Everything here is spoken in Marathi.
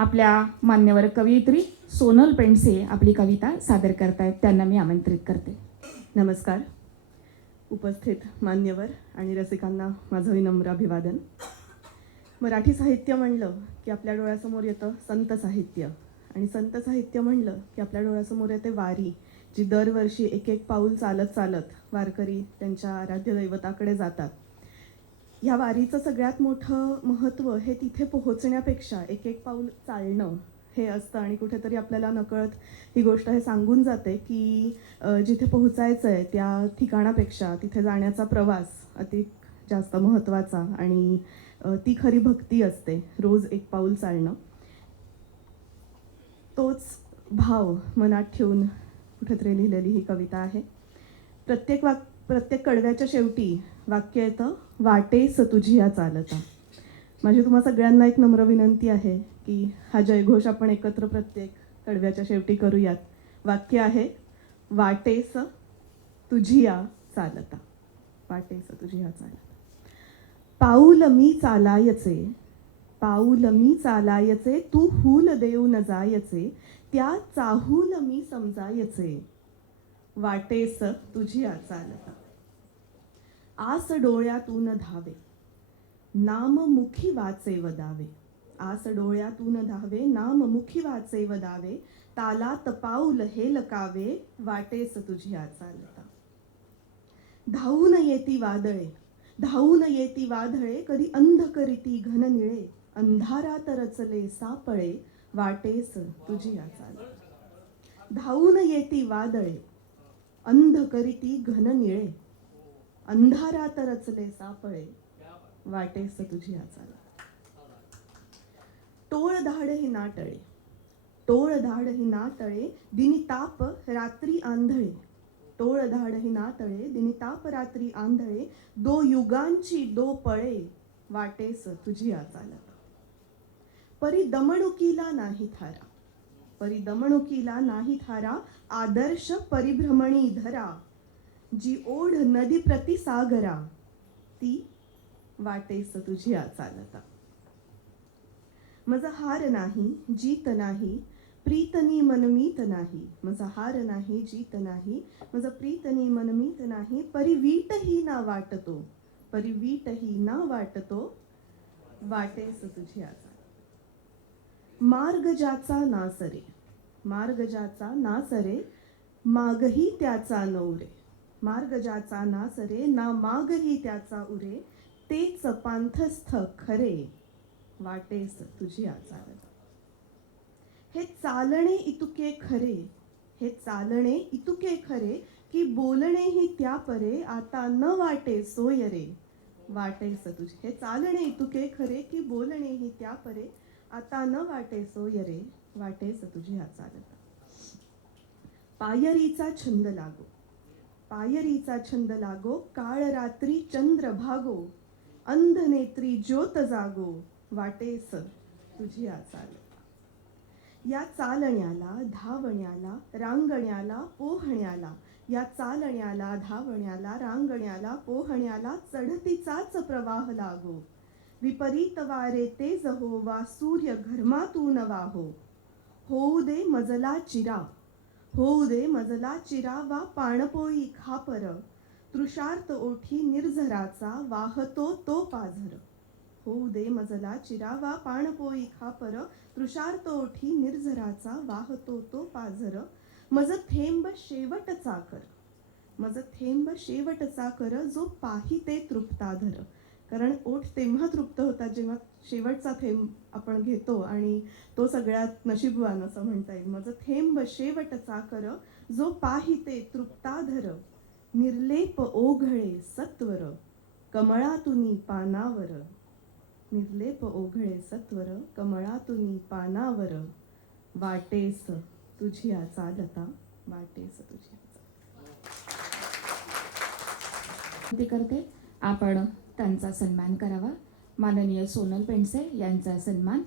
आपल्या मान्यवर कवयित्री सोनल पेंडसे आपली कविता सादर करतायत. त्यांना मी आमंत्रित करते. नमस्कार. उपस्थित मान्यवर आणि रसिकांना माझं विनम्र अभिवादन. मराठी साहित्य म्हणलं की आपल्या डोळ्यासमोर येतं संत साहित्य. आणि संत साहित्य म्हणलं की आपल्या डोळ्यासमोर येते वारी जी दरवर्षी एक एक पाऊल चालत चालत वारकरी त्यांच्या आराध्य दैवताकडे जातात. ह्या वारीचं सगळ्यात मोठं महत्त्व हे तिथे पोहोचण्यापेक्षा एक एक पाऊल चालणं हे असतं आणि कुठेतरी आपल्याला नकळत ही गोष्ट हे सांगून जाते की जिथे पोहोचायचं आहे त्या ठिकाणापेक्षा तिथे जाण्याचा प्रवास अति जास्त महत्त्वाचा आणि ती खरी भक्ती असते रोज एक पाऊल चालणं. तोच भाव मनात ठेवून कुठेतरी लिहिलेली ही कविता आहे. प्रत्येक वाक प्रत्येक कडव्याच्या शेवटी वाक्य येतं वाटे तुझी चालता. माझी तुम्हा सगळ्यांना एक नम्र विनंती आहे की हा जयघोष आपण एकत्र प्रत्येक कडव्याच्या शेवटी करूयात. वाक्य आहे वाटेस स तुझिया चालता. वाटेस स तुझिया चालता. पाऊल मी चालायचे पाऊल मी चालायचे तू हूल देऊ न जायचे त्या चाहूल मी समजायचे. वाटेस स तुझिया चालता. आस डोळ्यातून धावे. नाम मुखी वाचे वदावे. आस डोळ्यातून धावे नाम मुखी वाचे वदावे. ताला तपाऊल हे लकावे वाटेस तुझी आचालता. धावून येती वादळे धावून येती वादळे कधी अंध करीती घन निळे. अंधारात रचले सापळे वाटेस तुझी चालता धावून येती वादळे अंध करीती घन निळे. अंधारात रचले सापळे वाटेस तुझी आचाला टोळ धाड ही नाटळे टोळ धाड ही नाटळे दिनी ताप रात्री आंधळे. टोळ धाड ही नातळे दिनी ताप रात्री आंधळे दो युगांची दो पळे वाटेस तुझी आचाला परी दमणुकीला नाही थारा परी दमणुकीला नाही थारा आदर्श परिभ्रमणी धरा. जी ओढ नदी प्रति सागरा ती वाटेस तुझी चालता माझा हार नाही जीत नाही प्रीतनी मनमीत नाही. माझा हार नाही जीत नाही माझा प्रीतनी मनमीत नाही. परिवीटही ना वाटतो परिवीटही ना वाटतो वाटेस तुझी चालता मार्ग ज्याचा नासरे मार्ग ज्याचा नासरे मागही त्याचा नवरे. मार्ग ज्याचा नासरे ना मागही त्याचा उरे तेच पांथस्थ खरे. वाटेस तुझी आचार. हे चालणे इतुके खरे हे चालणे इतुके खरे की बोलणे ही त्या परे आता न वाटे सोय रे. वाटेस तुझे हे चालणे इतुके खरे की बोलणे ही त्या परे आता न वाटे सोय रे. वाटेस तुझी चालत पायरीचा छंद लागो. पायरीचा छंद लागो काळ रात्री चंद्र भागो अंध नेत्री ज्योत जागो वाटेस तुझी चालता या चालण्याला धावण्याला रांगण्याला पोहण्याला या चालण्याला धावण्याला रांगण्याला पोहण्याला चढतीचाच प्रवाह लागो. विपरीत वारे तेज हो वा सूर्य घर्मातून वाहो. होऊ दे मजला चिरा होऊ दे मजला चिरा वा पाणपोई खापर. तृषार्थ ओठी निर्झराचा वाहतो तो पाझर. होऊ दे मजला चिरा वा पाणपोई खापर. तृषार्थ ओठी निर्झराचा वाहतो तो पाझर. मज थेंब शेवट चाकर. मज थेंब शेवट चाकर जो पाही ते तृप्ताधर. कारण ओठ तेव्हा तृप्त होता जेव्हा शेवटचा थेंब आपण घेतो आणि तो सगळ्यात नशीबवान असं म्हणता येईल. माझं थेंब शेवटचा कर जो पाहिते तृप्ताधर निर्लेप ओघळे सत्वर कमळातुनी पानावर. निर्लेप ओघळे सत्वर कमळातुनी पानावर. वाटेस तुझी चालता वाटेस तुझी ते करते आपण त्यांचा सन्मान करावा. माननीय सोनल पेंडसे यांचा सन्मान.